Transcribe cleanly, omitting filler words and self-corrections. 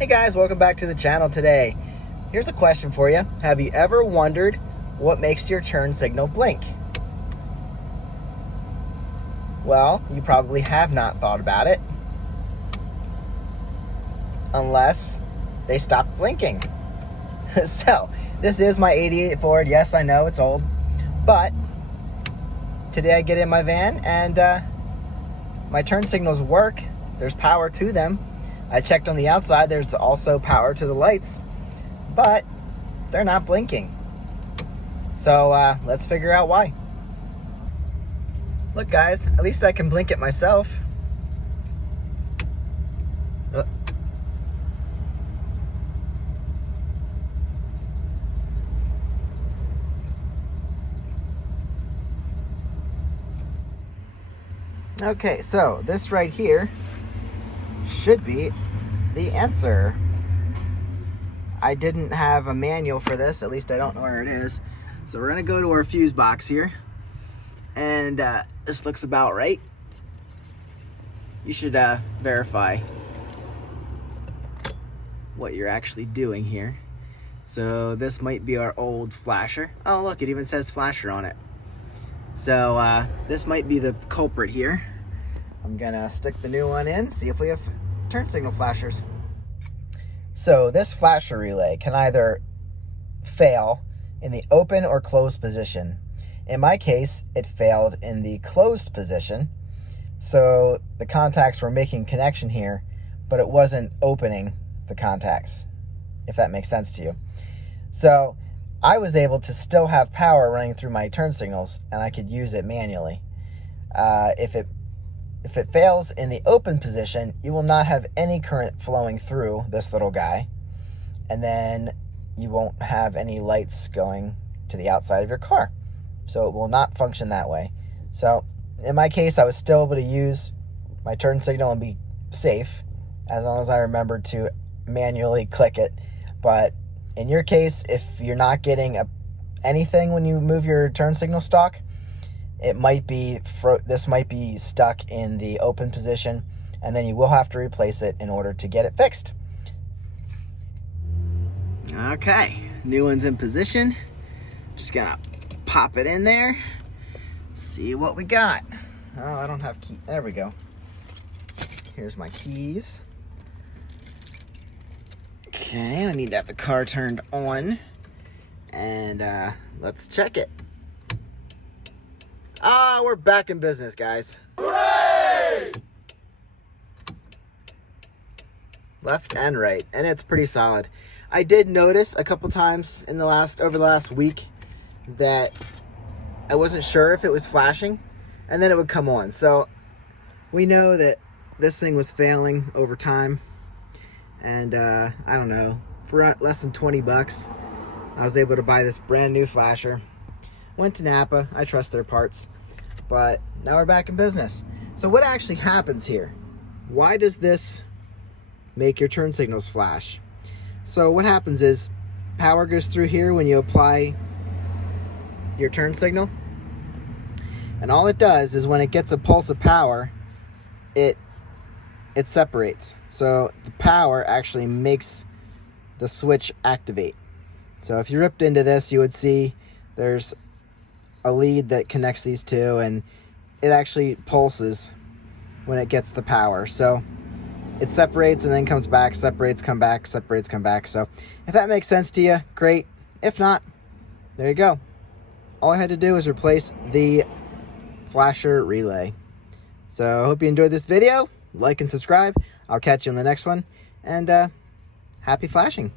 Hey guys, welcome back to the channel today. Here's a question for you. Have you ever wondered what makes your turn signal blink? Well, you probably have not thought about it. Unless they stop blinking. So, this is my 88 Ford. Yes, I know it's old. But, today I get in my van and my turn signals work. There's power to them. I checked on the outside, there's also power to the lights, but they're not blinking. So let's figure out why. Look guys, at least I can blink it myself. Okay, so this right here should be the answer. I didn't have a manual for this, at least I don't know where it is. So we're gonna go to our fuse box here, and this looks about right. You should verify what you're actually doing here. So this might be our old flasher. Oh look, it even says flasher on it. So this might be the culprit here. I'm gonna stick the new one in, see if we have turn signal flashers. So this flasher relay can either fail in the open or closed position. In my case, it failed in the closed position. So the contacts were making connection here, but it wasn't opening the contacts, if that makes sense to you. So I was able to still have power running through my turn signals, and I could use it manually. If it fails in the open position, you will not have any current flowing through this little guy, and then you won't have any lights going to the outside of your car. So it will not function that way. So in my case, I was still able to use my turn signal and be safe, as long as I remembered to manually click it. But in your case, if you're not getting anything when you move your turn signal stalk, it might be this might be stuck in the open position, and then you will have to replace it in order to get it fixed. Okay, new one's in position. Just gonna pop it in there. See what we got. Oh, I don't have key. There we go. Here's my keys. Okay, I need to have the car turned on, and let's check it. Ah, we're back in business, guys. Hooray! Left and right, and it's pretty solid. I did notice a couple times over the last week that I wasn't sure if it was flashing, and then it would come on. So we know that this thing was failing over time, and I don't know, for less than 20 bucks, I was able to buy this brand new flasher. Went to Napa, I trust their parts, but now we're back in business. So what actually happens here? Why does this make your turn signals flash? So what happens is power goes through here when you apply your turn signal, and all it does is when it gets a pulse of power, it separates. So the power actually makes the switch activate. So if you ripped into this, you would see there's a lead that connects these two, and it actually pulses when it gets the power. So it separates and then comes back, separates, come back, separates, come back. So if that makes sense to you, great. If not, there you go. All I had to do was replace the flasher relay. So I hope you enjoyed this video. Like and subscribe. I'll catch you in the next one, and happy flashing.